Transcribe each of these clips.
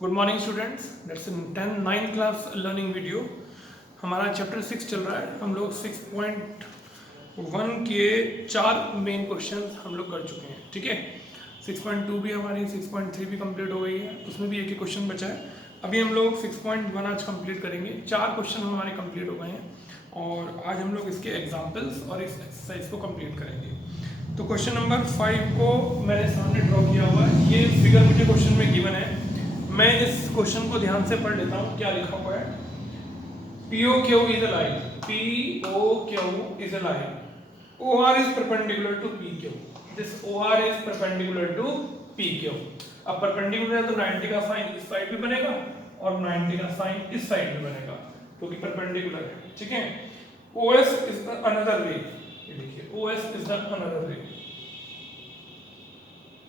Good morning students, that's 9th class learning video. हमारा chapter 6 चल रहा है। हम लोग 6.1 के 4 मेन क्वेश्चन हम लोग कर चुके हैं। ठीक है, 6.2 भी हमारी 6.3 भी कंप्लीट हो गई है, उसमें भी एक ही क्वेश्चन बचा है। अभी हम लोग 6.1 आज कंप्लीट करेंगे। 4 क्वेश्चन हमारे कंप्लीट हो गए हैं और आज हम लोग इसके एग्जाम्पल्स और इस एक्सरसाइज को कंप्लीट करेंगे। तो क्वेश्चन नंबर 5 को मैंने सामने ड्रॉ किया हुआ है। ये फिगर मुझे क्वेश्चन में गिवन है। मैं इस क्वेश्चन को ध्यान से पढ़ लेता हूँ क्या लिखा हुआ है। POQ is a line. POQ is a line. OR is perpendicular to PQ. This OR is perpendicular to PQ. अब परपेंडिकुलर है तो 90 का साइन इस साइड भी बनेगा और 90 का साइन इस साइड भी बनेगा क्योंकि परपेंडिकुलर है। ठीक है, OS is the another way. ये देखिए, OS is the another way.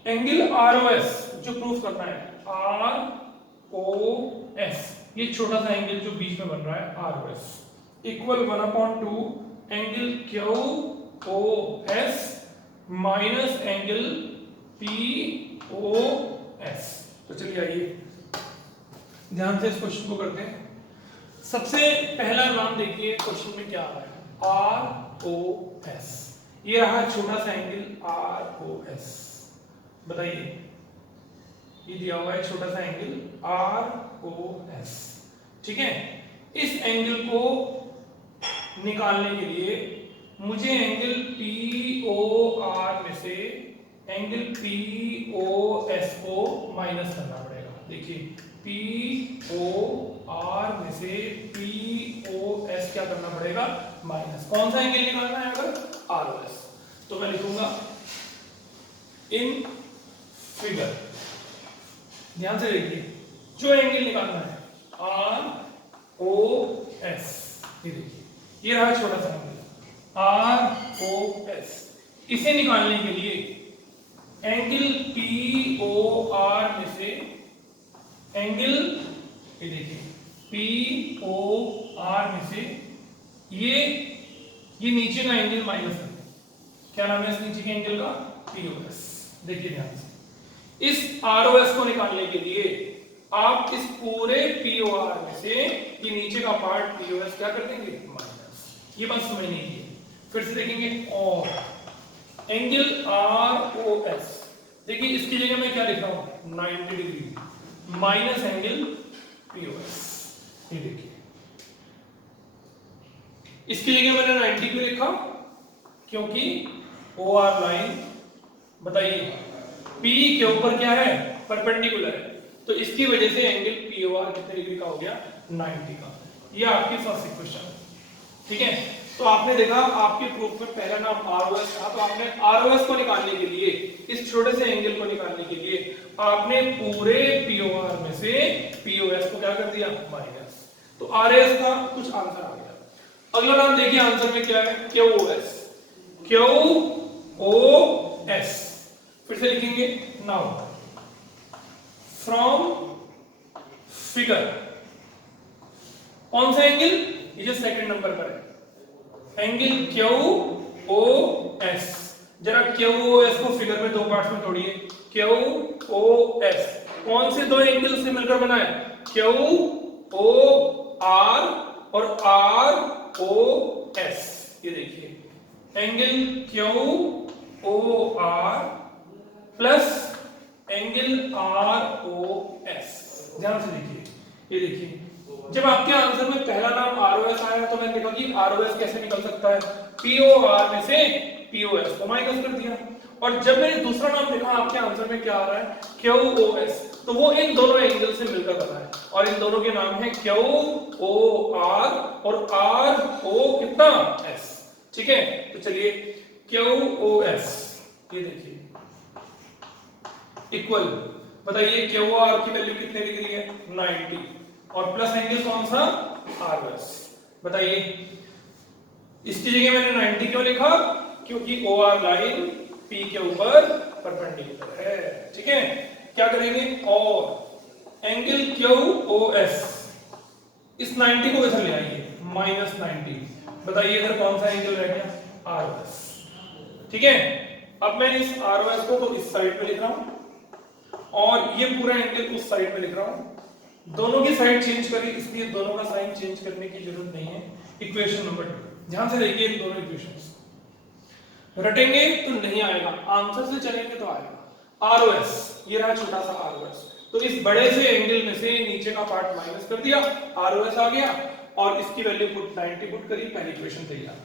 Angle ROS जो प्रूफ करना है, ROS, ये छोटा सा एंगल जो बीच में बन रहा है ROS equal 1/2 angle QOS minus angle POS। तो चलिए आइए ध्यान से इस क्वेश्चन को करते हैं। सबसे पहला नाम देखिए क्वेश्चन में क्या आ रहा है, ROS। ये रहा छोटा सा एंगल ROS। बताइए, ये दिया हुआ है छोटा सा एंगल ROS। ठीक है, इस एंगल को निकालने के लिए मुझे एंगल POR में से एंगल POS को माइनस करना पड़ेगा। देखिए, POR में से POS क्या करना पड़ेगा, माइनस। कौन सा एंगल निकालना है अगर, ROS। तो मैं लिखूंगा इन फिगर, ध्यान से देखिए, जो एंगल निकालना है ROS, ये देखिए, ये रहा छोटा सा एंगल ROS। इसे निकालने के लिए एंगल POR में से एंगल, ये देखिए, POR में से ये नीचे का एंगल माइनस कर दें। क्या नाम है इस नीचे के एंगल का, POS। देखिए ध्यान से, इस ROS को निकालने के लिए आप इस पूरे POR में से ये नीचे का पार्ट POS क्या कर देंगे, माइनस। ये बात समझनी है। फिर से देखेंगे, और एंगल ROS, देखिए इसकी जगह मैं क्या लिख रहा हूं, 90 डिग्री माइनस एंगल POS। ये देखिए, इसकी जगह मैंने 90 क्यों लिखा, क्योंकि OR लाइन, बताइए P के ऊपर क्या है, परपेंडिकुलर है, तो इसकी वजह से एंगल POR कितने डिग्री का हो गया, 90 का। ये आपकी फर्स्ट इक्वेशन है। ठीक है, तो आपने देखा आपके प्रूफ में पहला नाम ROS था, तो आपने ROS को निकालने के लिए, इस छोटे से एंगल को निकालने के लिए आपने पूरे POR में से POS को क्या कर दिया, माइनस। तो ROS का कुछ आंसर आ गया। अगला नाम देखिए आंसर में क्या है, QOS। QOS फिर से लिखेंगे, नाउ फ्रॉम फिगर, कौन सा एंगल, ये जो सेकंड नंबर पर है, एंगल QOS। जरा QOS को फिगर में दो पार्ट्स में तोड़िए। QOS कौन से दो एंगल से मिलकर बना है, QOR और ROS। ये देखिए, angle QOR plus angle ROS। ध्यान से देखिए, ये देखिए, जब आपके आंसर में पहला नाम ROS आया तो मैंने देखा कि ROS कैसे निकल सकता है, POR में से POS को माइनस कर दिया। और जब मैंने दूसरा नाम देखा आपके आंसर में क्या आ रहा है, QOS, तो वो इन दोनों एंगल से मिलकर बना है और इन दोनों के नाम है QOR और RO कितना, S। ठीक है, तो चलिए QOS, ये देखिए, इक्वल, बताइए QOR की वैल्यू कितने डिग्री है, 90, और प्लस एंगल कौन सा, ROS। बताइए, इसकी जगह मैंने 90 क्यों लिखा, क्योंकि OR लाइन P के ऊपर परपेंडिकुलर है। ठीक है, क्या करेंगे, और एंगल QOS, इस 90 को इधर ले आइए, माइनस 90। बताइए इधर कौन सा एंगल रह गया, ROS। ठीक है, अब मैं इस ROS को तो इस साइड पे लिख रहा हूं और ये पूरा एंगल उस साइड पे लिख रहा हूं। दोनों की साइड चेंज करी, इसलिए दोनों का साइन चेंज करने की जरूरत नहीं है। इक्वेशन नंबर 2, ध्यान से देखिए इन दोनों इक्वेशंस रटेंगे तो नहीं आएगा, आंसर से चलेंगे तो आएगा। आरओएस, ये रहा छोटा सा आरओएस, तो इस बड़े से एंगल में से नीचे का पार्ट माइनस कर दिया, आरओएस आ गया और इसकी वैल्यू पुट 90 पुट करी, पहली इक्वेशन तैयार।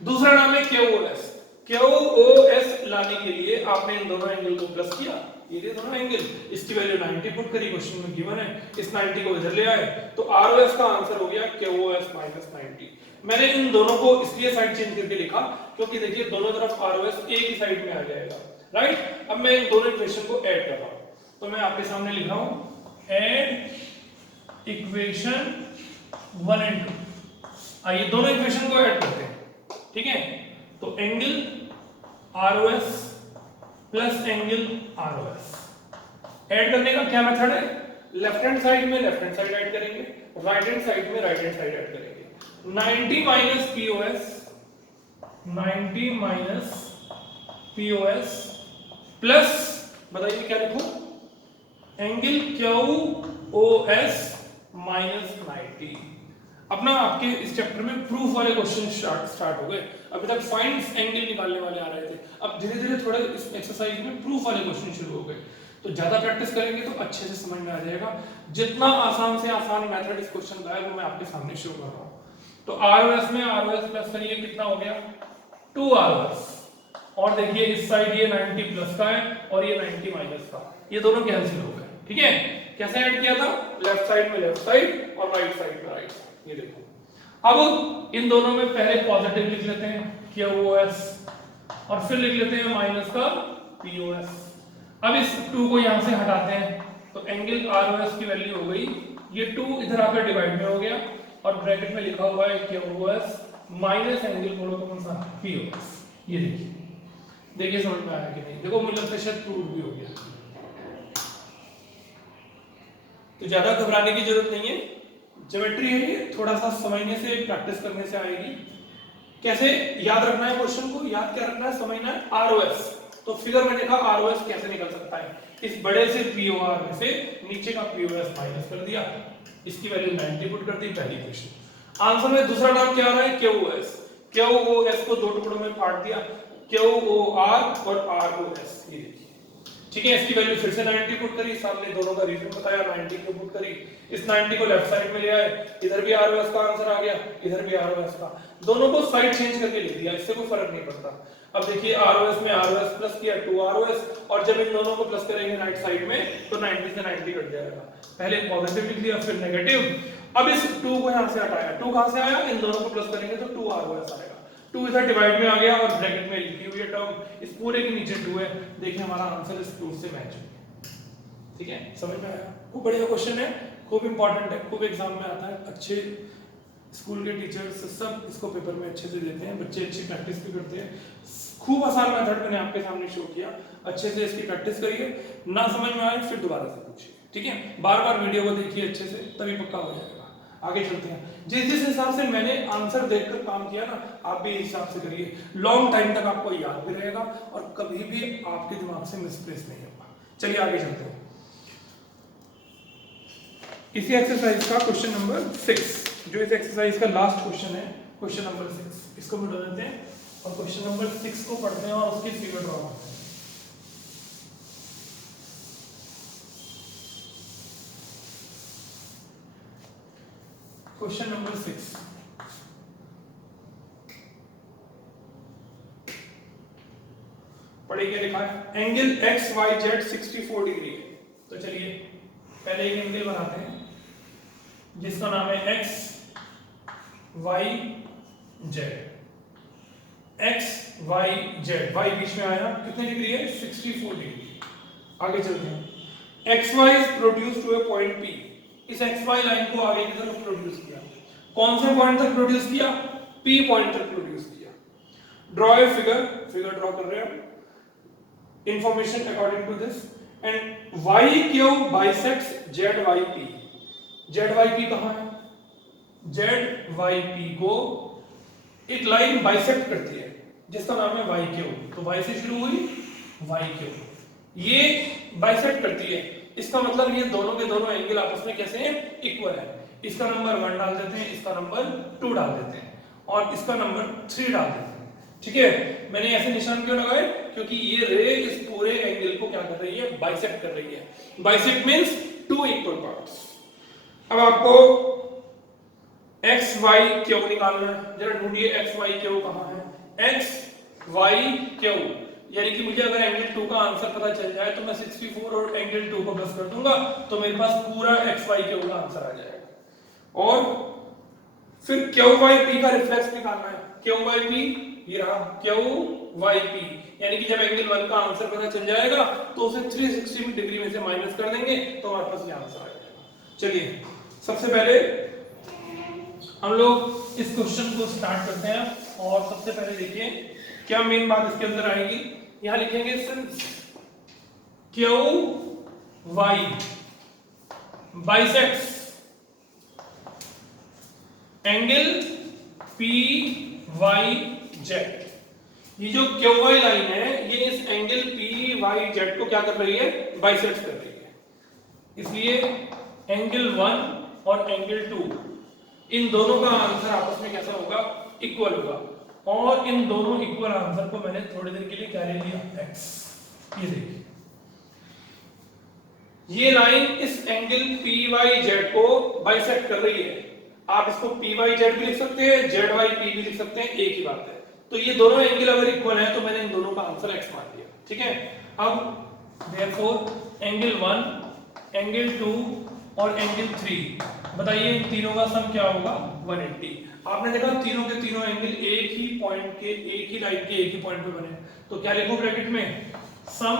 दूसरा नाम है क्यूओएस। क्यूओएस लाने के लिए आपने इन दोनों एंगल को प्लस किया, ये दोनों एंगल, इसकी वैल्यू 90 पुट करी, क्वेश्चन में गिवन है, इस 90 को इधर ले आए, तो आरओएस का आंसर हो गया क्यूओएस माइनस 90। मैंने इन दोनों को इसलिए साइड चेंज करके लिखा क्योंकि देखिए दोनों तरफ आरओएस एक ही साइड में आ जाएगा, राइट। अब मैं इन दोनों इक्वेशन को ऐड कर रहा हूं, तो मैं आपके सामने लिख रहा हूं ऐड इक्वेशन 1 एंड 2। आइए दोनों इक्वेशन को ऐड करते हैं, ठीक है। तो angle ROS plus angle ROS, add करने का क्या मेथड है, लेफ्ट हैंड साइड में लेफ्ट हैंड साइड ऐड करेंगे, राइट हैंड साइड में राइट हैंड साइड ऐड करेंगे। 90 minus POS, 90 minus POS plus, बताइए क्या लिखूं, एंगल क्यूओएस माइनस 90। अपना आपके इस चैप्टर में प्रूफ वाले क्वेश्चन स्टार्ट हो गए। अभी तक फाइंड एंगल निकालने वाले आ रहे थे, अब धीरे धीरे थोड़े इस एक्सरसाइज में प्रूफ वाले क्वेश्चन शुरू हो गए। तो ज्यादा प्रैक्टिस करेंगे तो अच्छे से समझ में आ जाएगा। जितना आसान से आसान मेथड इस क्वेश्चन का है वो मैं आपके सामने शो कर रहा हूँ। तो आरओएस में आरओएस प्लस करिए, कितना हो गया 2 आरओएस, और देखिए इस साइड ये 90 प्लस का है और ये 90 माइनस का, ये दोनों कैंसिल हो गए, ठीक है। कैसे ऐड किया था, लेफ्ट साइड में लेफ्ट साइड और राइट साइड में राइट साइड, ये देखो। अब इन दोनों में पहले पॉजिटिव लिख लेते हैं क्यूओएस और फिर लिख लेते हैं माइनस का पीओएस। अब इस 2 को यहां से हटाते हैं तो एंगल आरओएस की वैल्यू हो गई, ये 2 इधर आकर डिवाइड में हो गया और ब्रैकेट में लिखा हुआ है क्यूओएस माइनस एंगल बोलो तो कौन सा, पीओएस। ये देखिए समझ में आया कि नहीं, देखो मुझे लगता है शायद प्रूव भी हो गया। तो ज्यादा घबराने की जरूरत नहीं है, ज्योमेट्री है ये, थोड़ा सा समझने से प्रैक्टिस करने से आएगी। कैसे याद रखना है क्वेश्चन को, याद क्या रखना है, समझना है आरओएस। तो फिगर में देखा आरओएस कैसे निकल सकता है, इस बड़े से पीओआर में से नीचे का पीओएस माइनस कर दिया, इसकी वैल्यू 90 पुट कर दी, पहली इक्वेशन। आंसर में दूसरा नाम क्या आ रहा है, क्यूओएस। क्यूओएस को 2 टुकड़ों में काट दिया, क्यूओआर और आरओएस, ये देखिए, ठीक है। इसकी वैल्यू फिर से 90 पुट करी, सामने दोनों का रीजन बताया, 90 को पुट करी, इस 90 को लेफ्ट साइड में ले आए, इधर भी आरओएस का आंसर आ गया, इधर भी आरओएस का, दोनों को साइड चेंज करके लिख दिया, इससे कोई फर्क नहीं पड़ता। अब देखिए आरओएस में आरओएस प्लस किया 2 आरओएस, और जब इन दोनों को प्लस करेंगे राइट साइड में तो 90 से 90 कट जाएगा, पहले पॉजिटिव लिख दिया फिर नेगेटिव। अब इस 2 को यहां से हटाया, 2 कहां से आया, इन दोनों को प्लस करेंगे तो 2 आरओएस आएगा, 2 इधर डिवाइड में आ गया और ब्रैकेट में लिखी हुई है टर्म, इस पूरे के नीचे 2 है। देखिए हमारा आंसर इस 2 से मैच हो गया, ठीक है, समझ में आया। खूब बढ़िया क्वेश्चन है, खूब इंपॉर्टेंट है, खूब एग्जाम में आता है, अच्छे स्कूल के टीचर्स सब इसको पेपर में अच्छे से देते हैं, बच्चे अच्छी प्रैक्टिस भी करते हैं। खूब आसान मेथड मैंने आपके सामने शो किया, अच्छे से इसकी प्रैक्टिस करिए, ना समझ में आए फिर दोबारा से पूछिए, ठीक है। बार बार वीडियो को देखिए अच्छे से, तभी पक्का हो जाएगा। आगे चलते हैं, जिस हिसाब से मैंने आंसर देखकर काम किया ना, आप भी इस हिसाब से करिए, लॉन्ग टाइम तक आपको याद भी रहेगा और कभी भी आपके दिमाग से मिसप्लेस नहीं होगा। चलिए आगे चलते हैं। इसी एक्सरसाइज का क्वेश्चन नंबर 6, जो इस एक्सरसाइज का लास्ट क्वेश्चन है, क्वेश्चन नंबर 6, इसको मिटा देते हैं और क्वेश्चन नंबर 6 को पढ़ते हैं और उसकी फिगर ड्रॉ करते हैं। क्वेश्चन नंबर 6, पढ़िए क्या लिखा है, angle X Y Z 64 degree है। तो चलिए पहले एक एंगल बनाते हैं जिसका नाम है X Y Z, X Y Z, Y बीच में आया, कितने डिग्री है, 64 डिग्री। आगे चलते हैं, X Y is produce to a point P, इस एक्स वाई लाइन को आगे की तरफ प्रोड्यूस किया, कौन से पॉइंट तक प्रोड्यूस किया, पी पॉइंट तक प्रोड्यूस किया। Draw a figure, figure draw कर रहे हैं, information according to this, and Y Q bisects Z Y P. Z Y P कहां है, जेड वाई पी को एक लाइन बाइसेक्ट करती है जिसका नाम है वाई क्यू, तो वाई से शुरू हुई वाई क्यू, ये बाइसेक्ट करती है। इसका मतलब ये दोनों के दोनों एंगल आपस में कैसे हैं, इक्वल है। इसका नंबर 1 डाल देते हैं, इसका नंबर 2 डाल देते हैं और इसका नंबर 3 डाल देते हैं। ठीक है, मैंने ऐसे निशान क्यों लगाए, क्योंकि ये रे इस पूरे एंगल को क्या कर रही है, बाइसेक्ट कर रही है। Bisect means two equal parts. अब आपको एक्स वाई क्यू निकालना है, जरा ढूंढिए एक्स वाई क्यू कहां है। एक्स वाई क्यू यानी कि मुझे अगर एंगल 2 का आंसर पता चल जाए तो मैं 64 और एंगल 2 को प्लस कर दूंगा तो मेरे पास पूरा एक्स वाई क्यू का आंसर आ जाएगा। और फिर क्यू वाई पी का रिफ्लेक्स निकालना है। क्यू वाई पी ये रहा, क्यू वाई पी यानी कि जब एंगल 1 का आंसर पता चल जाएगा तो उसे 360 डिग्री में से माइनस कर देंगे तो हमारे पास ये आंसर आ जाएगा। चलिए सबसे पहले हम लोग इस क्वेश्चन को स्टार्ट करते हैं और सबसे पहले देखिए क्या मेन बात इसके अंदर आएगी। यहां लिखेंगे since Q Y bisects angle P Y Z. ये जो क्यू वाई लाइन है ये इस एंगल पी वाई जेड को क्या कर रही है, बाइसेक्ट कर रही है। इसलिए एंगल 1 और एंगल 2 इन दोनों का आंसर आपस में कैसा होगा, इक्वल होगा। और इन दोनों इक्वल आंसर को मैंने थोड़ी देर के लिए क्या ले लिया, एक्स। ये देखिए ये लाइन इस एंगल पी वाई जेड को बाइसेक्ट कर रही है। आप इसको पी वाई जेड भी लिख सकते हैं, जेड वाई पी भी लिख सकते हैं, एक ही बात है। तो ये दोनों एंगल अगर इक्वल है तो मैंने इन दोनों का आंसर एक्स मान लिया। ठीक है, अब देयरफॉर एंगल 1 एंगल 2 और एंगल 3 बताइए इन तीनों का सम क्या होगा, 180। आपने देखा तीनों के तीनों एंगल एक ही पॉइंट के, एक ही लाइन के एक ही पॉइंट पे बने, तो क्या लिखो ब्रैकेट में, sum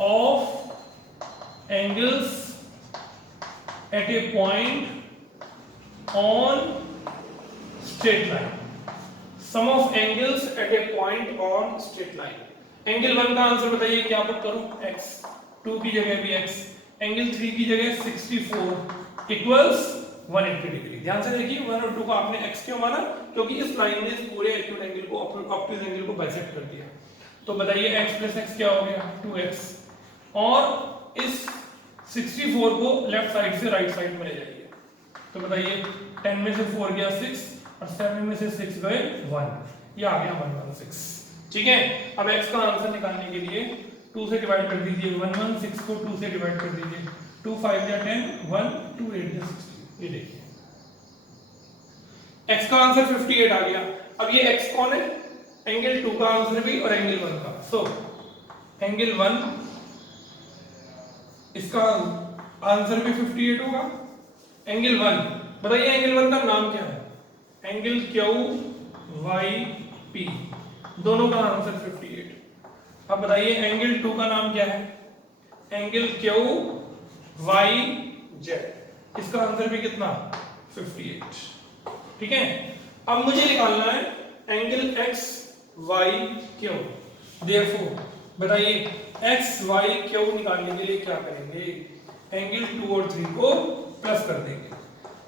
of angles at a point on straight line. Sum of angles at a point on straight line. Angle 1 का आंसर बताइए क्या पुट करूं, x, 2 की जगह भी x, एंगल 3 की जगह 64 इक्वल्स 180 डिग्री। ध्यान से देखिए 1 और 2 का आपने x क्यों माना, क्योंकि इस लाइन ने इस पूरे एक्यूट एंगल को ऑब्ट्यूज एंगल को बाइसेक्ट कर दिया। तो बताइए x प्लस x क्या हो गया, 2x। और इस 64 को लेफ्ट साइड से राइट साइड में ले जाइए तो बताइए 10 में से 4 गया 6 और 7 में से 6 गए 1, ये आ गया 116। ठीक है, अब x का आंसर निकालने के लिए 2 से डिवाइड कर दीजिए, 116 को 2 से डिवाइड कर दीजिए, 2 5 या 10, 1 2 8 या 16। ये देखिए x का आंसर 58 आ गया। अब ये x कौन है, एंगल 2 का आंसर भी और एंगल 1 का। सो एंगल 1 इसका आंसर भी 58 होगा। एंगल 1 बताइए एंगल 1 का नाम क्या है, एंगल क्यू वाई पी, दोनों का आंसर 58। अब बताइए एंगल 2 का नाम क्या है, एंगल क्यू वाई जेड, इसका आंसर भी कितना, 58। ठीक है, अब मुझे निकालना है angle X Y Q. Therefore बताइए एक्स वाई क्यू निकालने के लिए क्या करेंगे, एंगल 2 और 3 को प्लस कर देंगे।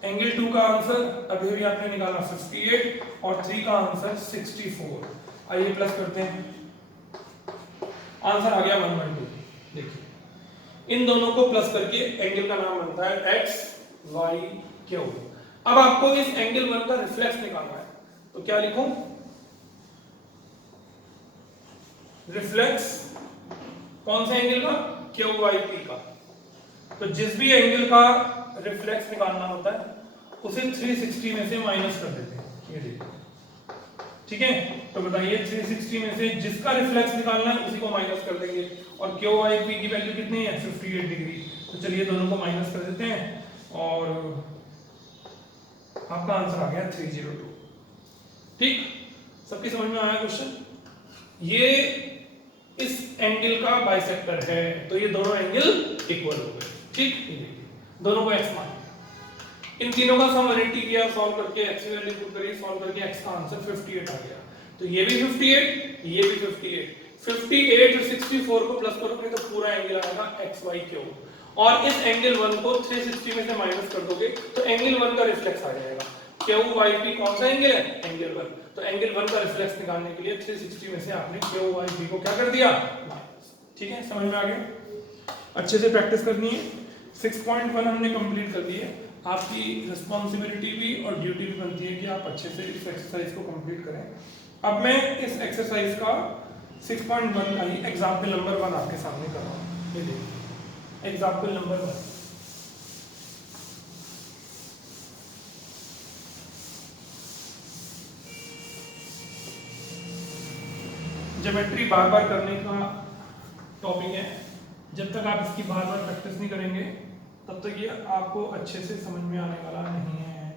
एंगल 2 का आंसर अभी भी आपने निकाला 58 और 3 का आंसर 64। आइए प्लस करते हैं, आंसर आ गया 112। देखिए इन दोनों को प्लस करके एंगल का नाम बनता है एक्स वाई क्यू। अब आपको इस एंगल 1 का रिफ्लेक्स निकालना है, तो क्या लिखूं, रिफ्लेक्स कौन से एंगल का, क्यू वाई पी का। तो जिस भी एंगल का रिफ्लेक्स निकालना होता है उसे 360 में से माइनस कर देते हैं, ये देखिए। ठीक है, तो बताइए 360 में से जिसका रिफ्लेक्स निकालना है उसी को माइनस कर देंगे। और क्यू वाई पी की वैल्यू कितनी है, 58 डिग्री। तो चलिए दोनों को माइनस कर देते हैं और आपका आंसर आ गया 302। ठीक, सबकी समझ में आया क्वेश्चन। ये इस एंगल का बाइसेक्टर है तो ये दोनों एंगल इक्वल हो गए। ठीक, ये देखिए दोनों को x मान लिया, इन तीनों का सम 180 किया, सॉल्व करके x की वैल्यू पुट करी, सॉल्व करके x का आंसर 58 आ गया। तो ये भी 58, ये भी 58 और 64 को प्लस करोगे तो पूरा एंगल आएगा xy3। और इस एंगल 1 को 360 में से माइनस कर दोगे तो एंगल 1 का रिफ्लेक्स आ जाएगा। QYP कौन सा एंगल है, एंगल 1। तो एंगल 1 का रिफ्लेक्स निकालने के लिए 360 में से आपने QYP को क्या कर दिया, माइनस। ठीक है, समझ में आ गया? अच्छे से प्रैक्टिस करनी है। 6.1 हमने कंप्लीट कर दी है। आपकी रिस्पॉन्सिबिलिटी भी और ड्यूटी भी बनती है कि आप अच्छे से इस एक्सरसाइज को कंप्लीट करें। अब मैं इस एक्सरसाइज का 6.1 का ही एग्जाम्पल नंबर 1 आपके सामने कर रहा हूँ। ये देखिए एग्जाम्पल नंबर 1। ज्योमेट्री बार बार करने का टॉपिक है। जब तक आप इसकी बार बार प्रैक्टिस नहीं करेंगे तब तक ये आपको अच्छे से समझ में आने वाला नहीं है।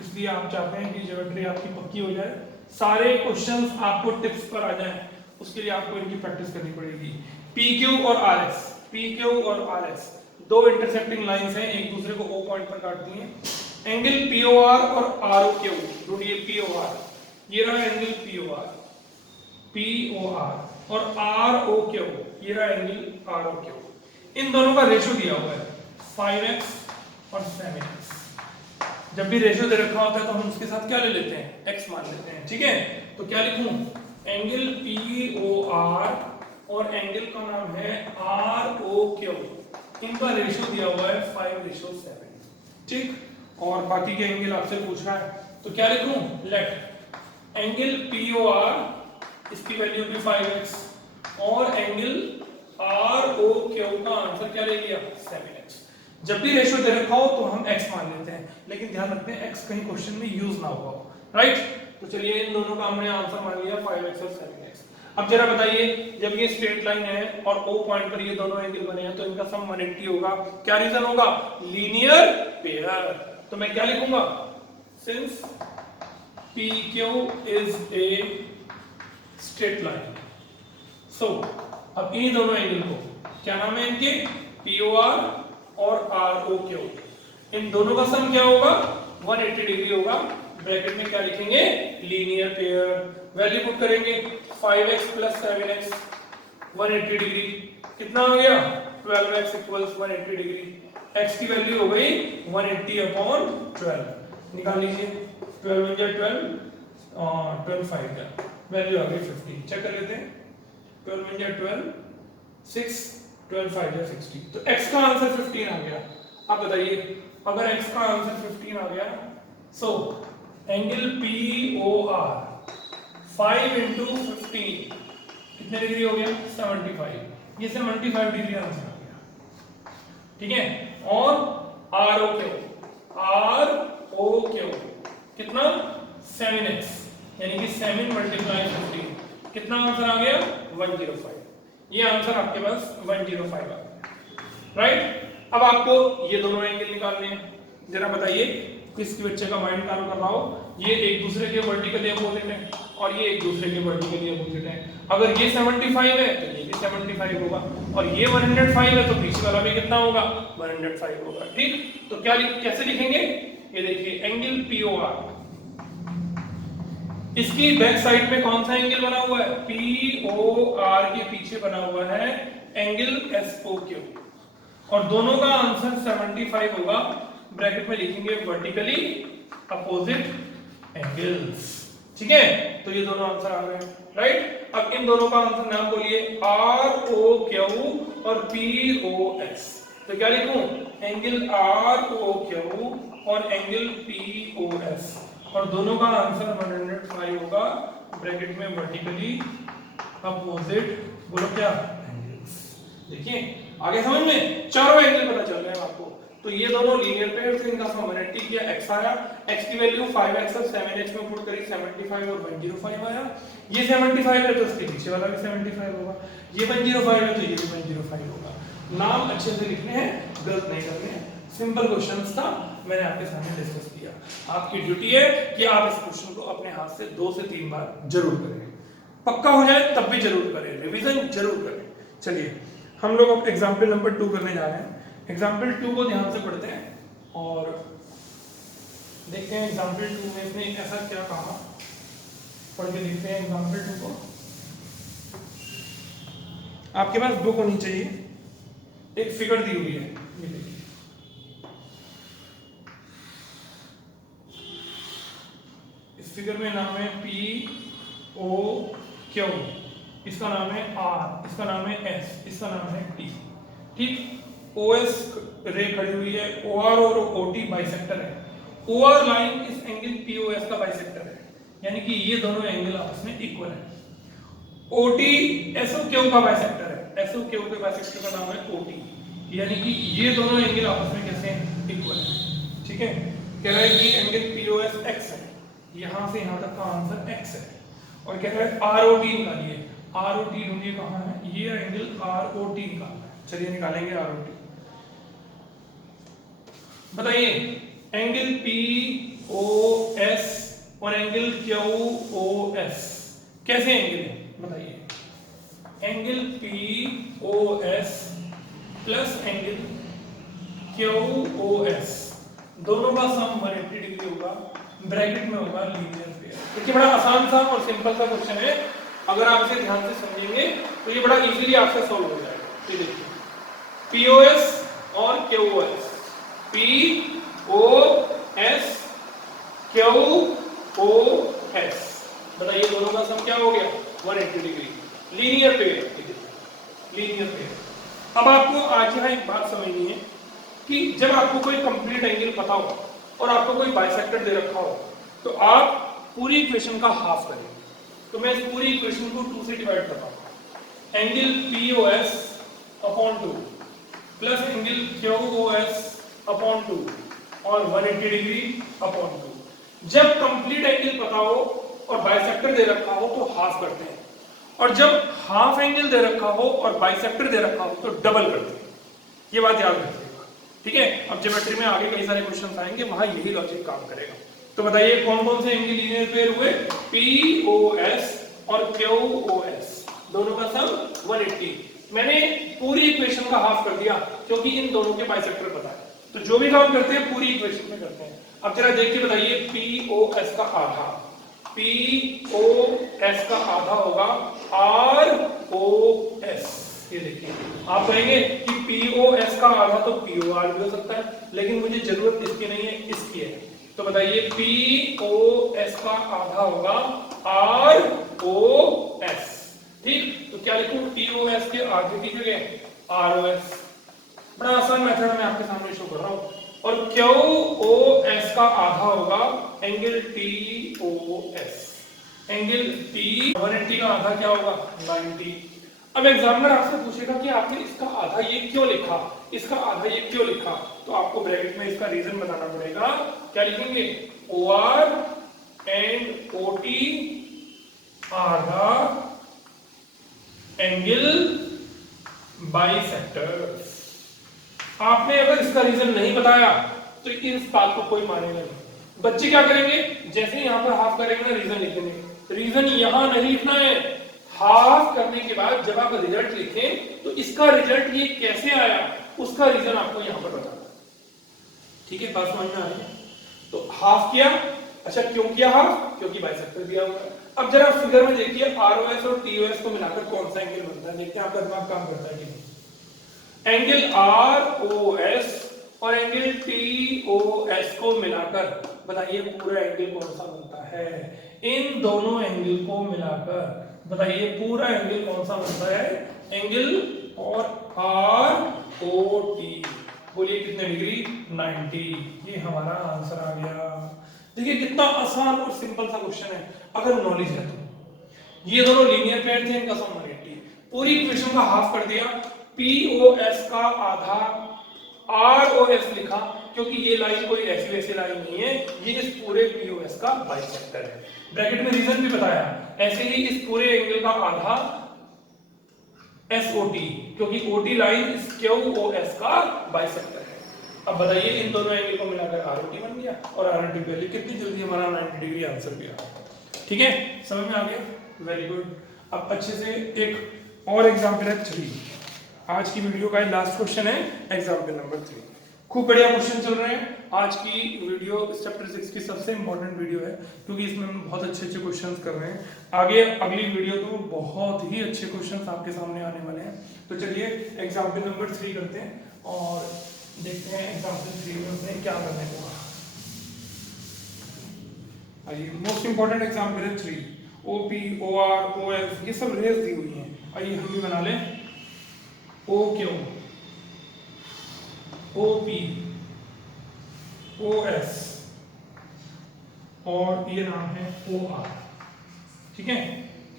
इसलिए आप चाहते हैं कि ज्योमेट्री आपकी पक्की हो जाए, सारे क्वेश्चंस आपको टिप्स पर आ जाएं, उसके लिए आपको इनकी प्रैक्टिस करनी पड़ेगी। पी क्यू और आर एस, पी क्यू और आर एस दो इंटरसेक्टिंग लाइंस हैं, एक दूसरे को ओ पॉइंट पर काटती हैं। एंगल पीओआर और आरओक्यू, ढूंढिए पीओआर, ये रहा एंगल पीओआर, पीओआर और आरओक्यू, ये रहा एंगल आरओक्यू। इन दोनों का रेशो दिया हुआ है 5x और 7x। जब भी रेशो दे रखा होता है तो हम उसके साथ क्या ले लेते हैं, x मान लेते हैं। ठीक है, तो क्या लिखूं, एंगल पीओआर और एंगल का नाम है आरओक्यू, इनका रेशो दिया हुआ है 5:7। ठीक, और बाकी के एंगल आपसे पूछ रहा है तो क्या लिखूं, लेट एंगल पीओआर इसकी वैल्यू भी 5x और एंगल आरओक्यू का आंसर क्या ले लिया, 7x। जब भी रेशियो दे रखा हो तो हम x मान लेते हैं, लेकिन ध्यान रखते हैं x कहीं क्वेश्चन में यूज ना हुआ हो, राइट। तो चलिए इन दोनों का हमने आंसर मान लिया 5x और 7x। अब जरा बताइए, जब ये स्ट्रेट लाइन है और O पॉइंट पर ये दोनों एंगल बने हैं तो इनका सम 180 होगा। क्या रीजन होगा, लीनियर पेयर। तो मैं क्या लिखूंगा, since PQ is a straight line, so अब इन दोनों एंगल को क्या नाम है इनके, POR और ROQ, इन दोनों का सम क्या होगा, 180 डिग्री होगा। ब्रैकेट में क्या लिखेंगे, लीनियर पेयर। वैल्यू पुट करेंगे 5x + 7x 180 डिग्री, कितना हो गया 12x = 180 डिग्री। x की वैल्यू हो गई 180/12, निकाल लीजिए 12 × 12 12 5 का वैल्यू आ गई 50। चेक कर लेते हैं, 12 × 12 6, 12 5 या 60, तो x का आंसर 15 आ गया। अब बताइए, अगर x का आंसर 15 आ गया, सो एंगल POR 5 × 15 कितने डिग्री हो गया, 75। ये 75 डिग्री आंसर आ गया। ठीक है, और ROQ कितना, 7x, यानी कि 7 × 15 कितना आंसर आ गया, 105। ये आंसर आपके पास 105 आ गया, राइट। अब आपको ये दोनों एंगल निकालने हैं। जरा बताइए, किसके बच्चे का माइंड काम कर रहा हो, ये एक दूसरे के वर्टिकली अपोजिट है और ये एक दूसरे के वर्टिकली अपोजिट है। अगर ये 75 है तो ये भी 75 होगा, और ये 105 है तो पीछे वाला भी कितना होगा, 105 होगा। ठीक, तो क्या कैसे लिखेंगे, ये देखिए एंगल POR, इसकी बैक साइड में कौन सा एंगल बना हुआ है, POR के पीछे बना हुआ है एंगल SOQ, और दोनों का आंसर 75 होगा। ब्रैकेट में लिखेंगे वर्टिकली अपोजिट एंगल्स। ठीक है, तो ये दोनों आंसर आ गए, राइट। अब इन दोनों का आंसर नाम बोलिए, ROQ और POS। तो क्या लिखूं, एंगल ROQ और एंगल POS, और दोनों का आंसर 105 होगा। ब्रैकेट में वर्टिकली अपोजिट, बोलो क्या, एंगल्स। देखिए आगे समझ में, चारों एंगल पता चल रहे हैं आपको। तो ये दोनों लीनियर पेयर थे, इनका सम 180 किया, x आया, x की वैल्यू 5x और 7x में पुट करी, 75 और 105 आया। ये 75 है तो इसके पीछे वाला भी 75 होगा, ये 105 है तो ये भी 105 होगा। नाम अच्छे से लिखने हैं, गलत नहीं करने हैं। सिंपल क्वेश्चंस था, मैंने आपके सामने डिस्कस किया। आपकी ड्यूटी है कि आप इस क्वेश्चन को अपने हाथ से 2 से 3 बार जरूर करें, पक्का हो जाए तब भी जरूर करें, रिवीजन जरूर करें। चलिए हम लोग अब एग्जाम्पल नंबर 2 करने जा रहे हैं। एग्जाम्पल 2 को ध्यान से पढ़ते हैं और देखते हैं एग्जाम्पल 2 में इसने ऐसा क्या कहा, पढ़ के देखते हैं एग्जाम्पल 2 को। आपके पास बुक होनी चाहिए, एक फिगर दी हुई है, ये देखिए, इस फिगर में नाम है POQ, इसका नाम है आर, इसका नाम है एस, इसका नाम है टी। ठीक, ओएस रे खड़ी हुई है, ओआर और ओटी बाइसेक्टर है। ओआर लाइन इस एंगल पीओएस का बाइसेक्टर है, यानी कि ये दोनों एंगल आपस में इक्वल है। ओटी एसओक्यू का बाइसेक्टर है, एसओक्यू के बाइसेक्टर का नाम है ओटी, यानी कि ये दोनों एंगल आपस में कैसे हैं, इक्वल है। ठीक है, कह रहा है कि एंगल पीओएस एक्स है, यहां से यहां तक का आंसर एक्स है, और कह रहा है आरओटी निकालिए। आरओटी ढूंढिए कहां है, ये एंगल आरओटी निकालना है। चलिए निकालेंगे आरओटी। बताइए एंगल पीओएस और एंगल क्यूओएस कैसे एंगल है, बताइए। Angle POS plus angle QoS दोनों का सम 180 डिग्री होगा, ब्रैकेट में होगा लीनियर पेयर। देखिए बड़ा आसान सा और सिंपल सा क्वेश्चन है, अगर आप इसे ध्यान से समझेंगे तो ये बड़ा इजीली आपसे सॉल्व हो जाएगा। ये देखिए पीओएस और क्यूओएस, पीओएस क्यूओएस, बताइए दोनों का सम क्या हो गया, 180 degree, linear pair. Linear pair. अब आपको आज यहाँ एक बात समझनी है कि जब आपको कोई कंप्लीट एंगल पता हो और आपको कोई बाइसेक्टर दे रखा हो तो आप पूरी इक्वेशन का हाफ करें। तो मैं इस पूरी इक्वेशन को 2 से डिवाइड करता हूं, angle POS upon 2 plus angle QoS upon 2 और 180 डिग्री अपॉन 2। जब कंप्लीट एंगल पता हो और बाइसेक्टर दे रखा हो तो हाफ करते हैं, और जब हाफ एंगल दे रखा हो और बाइसेक्टर दे रखा हो तो डबल करते हैं। ये बात याद रखिएगा, ठीक है। अब ज्योमेट्री में आगे कई सारे क्वेश्चन आएंगे, वहां यही लॉजिक काम करेगा। तो बताइए कौन कौन से एंगल लीनियर पेयर हुए, पीओएस और क्यूओएस, दोनों का सम 180। मैंने पूरी इक्वेशन का हाफ कर दिया क्योंकि इन दोनों के बाइसेक्टर पता है, तो जो भी काम करते हैं पूरी इक्वेशन में करते हैं। अब जरा देख के बताइए पीओएस का आधा, पीओएस का आधा होगा आरओएस। ये देखिए आप कहेंगे कि पीओएस का आधा तो पीओआर भी हो सकता है, लेकिन मुझे जरूरत इसकी नहीं है, इसकी है। तो बताइए पीओएस का आधा होगा आरओएस। ठीक, तो क्या लिखूं, पीओएस के आधे की जगह आरओएस। बड़ा आसान मेथड मैं आपके सामने शो कर रहा हूं। और क्यूओएस का आधा होगा एंगल टीओएस। एंगल टी 180 का आधा क्या होगा, 90। अब एग्जामिनर आपसे पूछेगा कि आपने इसका आधा ये क्यों लिखा, इसका आधा ये क्यों लिखा, तो आपको ब्रैकेट में इसका रीजन बताना पड़ेगा। क्या लिखेंगे, OR and OT are the angle bisectors. आपने अगर इसका रीजन नहीं बताया तो इस बात को कोई मानेगा नहीं। बच्चे क्या करेंगे, जैसे ही यहां पर हाफ करेंगे ना रीजन लिखेंगे। रीजन यहां नहीं लिखना है, हाफ करने के बाद जब आप रिजल्ट लिखें तो इसका रिजल्ट ये कैसे आया उसका रीजन आपको यहां पर बताना है। ठीक है, बात समझ में आ रही है। तो हाफ किया, अच्छा क्यों किया हाफ, क्योंकि बाइसेक्टर दिया हुआ है। अब जरा फिगर में देखिए आरओएस और टीओएस को मिलाकर कौन सा एंगल बनता है, देखते हैं आपका दिमाग काम करता है कि नहीं। एंगल आरओएस और एंगल टीओएस को मिलाकर बताइए पूरा एंगल कौन सा बनता है। इन दोनों एंगल को मिलाकर बताइए पूरा एंगल कौन सा बनता है, एंगल और आर ओ टी, बोलिए कितने डिग्री, 90। ये हमारा आंसर आ गया। देखिए कितना आसान और सिंपल सा क्वेश्चन है अगर नॉलेज है तो। ये दोनों लीनियर पेयर थे, इनका सम 180, पूरी इक्वेशन का हाफ कर दिया, पीओएस का आधा आरओएस लिखा क्योंकि ये लाइन कोई ऐसी वैसी लाइन नहीं है, ये इस पूरे पीओएस का बाइसेक्टर है। ब्रैकेट में रीजन भी बताया, ऐसे ही इस पूरे एंगल का आधा एसओटी क्योंकि ओटी लाइन इस क्यूओएस का बाइसेक्टर है। अब बताइए इन दोनों एंगल को मिलाकर आरओटी बन गया और आरओटी पे कितनी जल्दी हमारा 90 डिग्री आंसर भी आ गया। ठीक है, समझ में आ गया, वेरी गुड। अब अच्छे से एक और एग्जांपल है 3, आज की वीडियो का लास्ट क्वेश्चन है एग्जांपल नंबर 3। खूब बढ़िया क्वेश्चन चल रहे हैं। आज की वीडियो चैप्टर 6 की सबसे इंपॉर्टेंट वीडियो है क्योंकि इसमें हम बहुत अच्छे अच्छे क्वेश्चंस कर रहे हैं। आगे अगली वीडियो तो बहुत ही अच्छे क्वेश्चंस आपके सामने आने वाले हैं। तो चलिए एग्जांपल नंबर 3 करते हैं और देखते हैं एग्जांपल 3 में उसने क्या करने को कहा। आइए, मोस्ट इंपॉर्टेंट एग्जांपल है 3, ओपी, ओआर, ओएफ, ये सब रेस दी हुई हैं। आइए हम भी बना लें, O Q, O P, O S और ये नाम है ओ आर। ठीक है,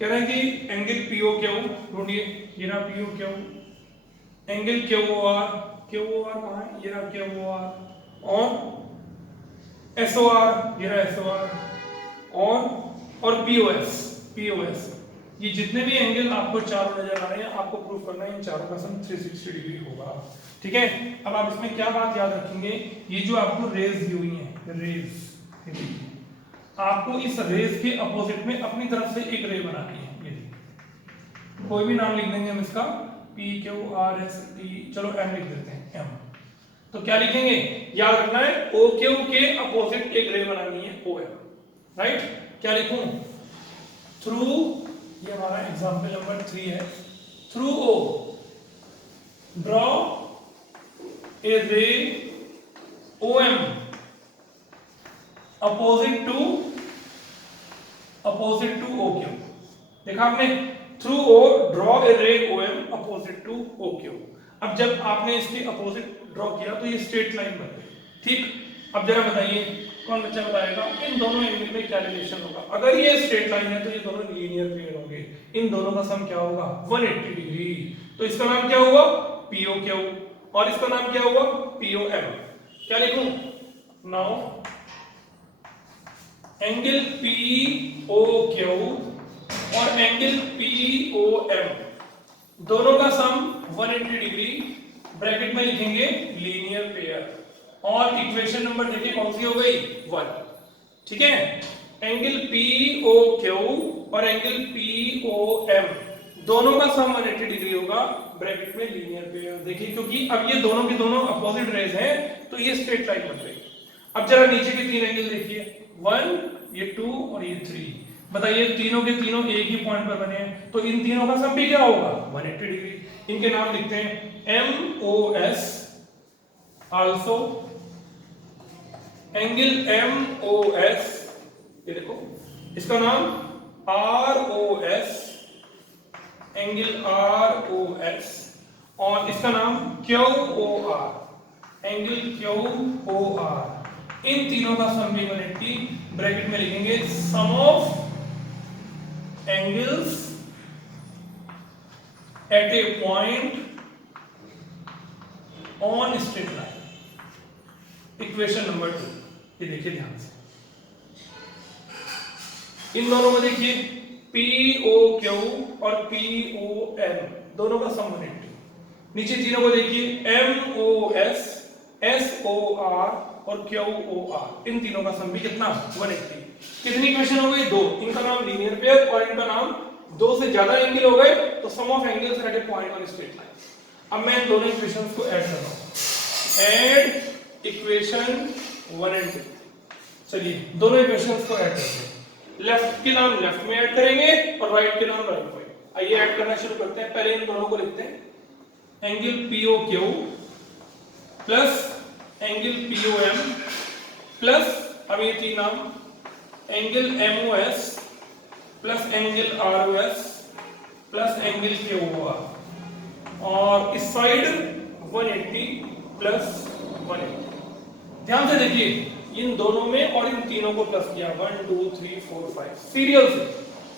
कह रहे हैं कि एंगल पी ओ क्यू ढूंढिए, ये रहा P O Q, angle Q O R कहाँ है, ये रहा क्यू ओ आर, और एस ओ आर, ये रहा एस ओ आर, और पी ओ एस। ये जितने भी एंगल आपको चारों नजर आ रहे हैं, आपको प्रूफ करना है इन चारों का सम 360 डिग्री होगा। ठीक है, अब आप इसमें क्या बात याद रखेंगे, ये जो आपको रेज दी हुई है, रेज, आपको इस रेज के अपोजिट में अपनी तरफ से एक रे बनानी है। ये कोई भी नाम लिख देंगे हम इसका, P Q R S T, चलो एम लिख देते हैं, एम। तो क्या लिखेंगे, याद रखना है ओ क्यू के अपोजिट एक रे बनानी है, ओ एम, राइट। क्या लिखूं, थ्रू, ये हमारा एग्जांपल नंबर 3 है, through O draw a ray O M opposite to O Q. देखा आपने, through O draw a ray O M opposite to O Q. अब जब आपने इसके अपोजिट ड्रॉ किया तो ये स्ट्रेट लाइन बन गई। ठीक, अब जरा बताइए, कौन बच्चा बताएगा इन दोनों एंगल में क्या रिलेशन होगा। अगर ये स्ट्रेट लाइन है तो ये दोनों लीनियर पेयर होंगे, इन दोनों का सम क्या होगा, 180 डिग्री। तो इसका नाम क्या हुआ, पी ओ क्यू, और इसका नाम क्या हुआ, पी ओ एम। क्या लिखूं, now angle P O Q और एंगल पी ओ एम दोनों का सम 180 डिग्री, ब्रैकेट में लिखेंगे लीनियर पेयर, और इक्वेशन नंबर देखिए कौन सी हो गई, 1। ठीक है, एंगल पी ओ क्यू और एंगल पी ओ एम दोनों का सम 180 डिग्री होगा, ब्रैकेट में लीनियर पेयर। देखिए क्योंकि अब ये दोनों के दोनों अपोजिट रेज हैं तो ये स्ट्रेट लाइन बन गई। अब जरा नीचे के तीन एंगल देखिए, 1, ये 2 और ये 3। बताइए तीनों के तीनों एक ही पॉइंट पर बने हैं, तो इन तीनों का सम भी क्या होगा, 180 डिग्री। इनके नाम लिखते हैं, M O S, also angle M O S, ये देखो इसका नाम R O S, angle R O S, और इसका नाम Q O R, angle Q O R. इन तीनों का सम भी 180, ब्रैकेट में लिखेंगे sum of angles at a point on straight line. Equation number 2, ये देखिए ध्यान से, इन दोनों में देखिए पी ओ क्यू और पी ओ एम दोनों का सम 180। नीचे तीनों को देखिए, M O S, S O R और क्यू ओ आर, इन तीनों का सम भी कितना, 180। कितनी इक्वेशन हो गई, 2। इनका नाम लीनियर पेयर और इनका नाम 2 से ज्यादा एंगल हो गए तो sum of angles at a point on straight line. अब मैं इन दोनों इक्वेशंस को ऐड कर रहा हूं, ऐड इक्वेशन 1 और 2। चलिए दोनों इक्वेशंस को ऐड करते हैं, लेफ्ट के नाम लेफ्ट में ऐड करेंगे और राइट के नाम राइट में। आइए ऐड करना शुरू करते हैं। पहले इन दोनों को लिखते हैं, angle P O Q plus angle P O M plus, अब ये तीन नाम, angle M O S plus angle R O S plus angle Q O R, और इस साइड 180 प्लस 180। ध्यान से देखिए, इन दोनों में और इन तीनों को प्लस किया, 1 2 3 4 5 सीरियल से।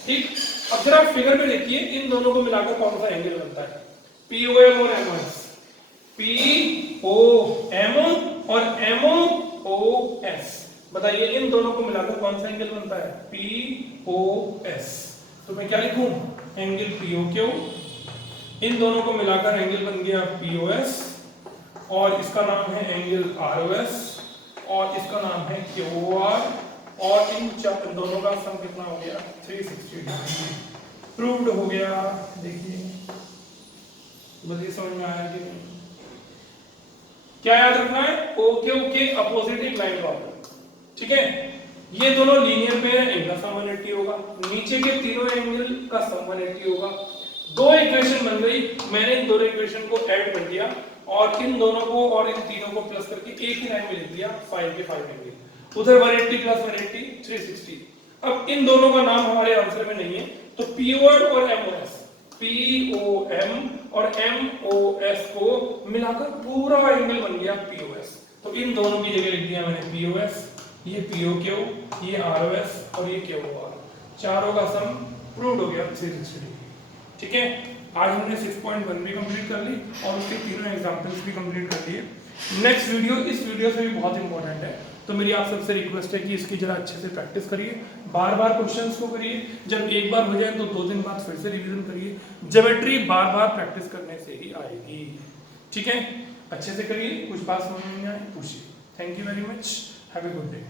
ठीक, अब जरा फिगर में देखिए, इन दोनों को मिलाकर कौन सा एंगल बनता है, पी ओ एम और M O S, P O M और एम ओ एस। बताइए इन दोनों को मिलाकर कौन सा एंगल बनता है, पी ओ एस। तो मैं क्या लिखूं, एंगल पी ओ क्यू, इन दोनों को मिलाकर एंगल बन गया पी ओ एस, और इसका नाम है एंगल आर ओ एस, और इसका नाम है क्यू ओ आर, और इन दोनों का सम कितना हो गया, 360 डिग्री। प्रूव्ड हो गया। देखिए बल्कि समझ में आया कि नहीं, क्या याद रखना है, ओ क्यू के अपोजिट एक लाइन ड्रॉ करो। ठीक है, ये दोनों लीनियर पेयर है, इनका सम 180 होगा, नीचे के तीनों एंगल का सम 180 होगा। दो इक्वेशन बन गई, मैंने इन दोनों इक्वेशन को ऐड कर दिया और इन दोनों को और इन तीनों को प्लस करके एक ही लाइन में लिख दिया, 5 के 5 एंगल, उधर 180 प्लस 180 360। अब इन दोनों का नाम हमारे आंसर में नहीं है, तो पीओ और एमओएस, POM और MOS को मिलाकर पूरा एंगल बन गया POS। तो इन दोनों की जगह लिख दिया मैंने POS, ये POQ, ये ROS और ये QOR, चारों का सम प्रूव हो गया 360 डिग्री। ठीक है, आज हमने 6.1 भी कंप्लीट कर ली और उसके तीनों एग्जांपल्स भी कंप्लीट कर लिए। नेक्स्ट वीडियो इस वीडियो से भी बहुत इंपॉर्टेंट है, तो मेरी आप सबसे रिक्वेस्ट है कि इसकी जरा अच्छे से प्रैक्टिस करिए, बार बार क्वेश्चंस को करिए, जब एक बार हो जाए तो 2 दिन बाद फिर से रिवीजन करिए। ज्योमेट्री बार बार प्रैक्टिस करने से ही आएगी। ठीक है, अच्छे से करिए, कुछ बात समझ में नहीं आए पूछिए। Thank you very much, have a good day.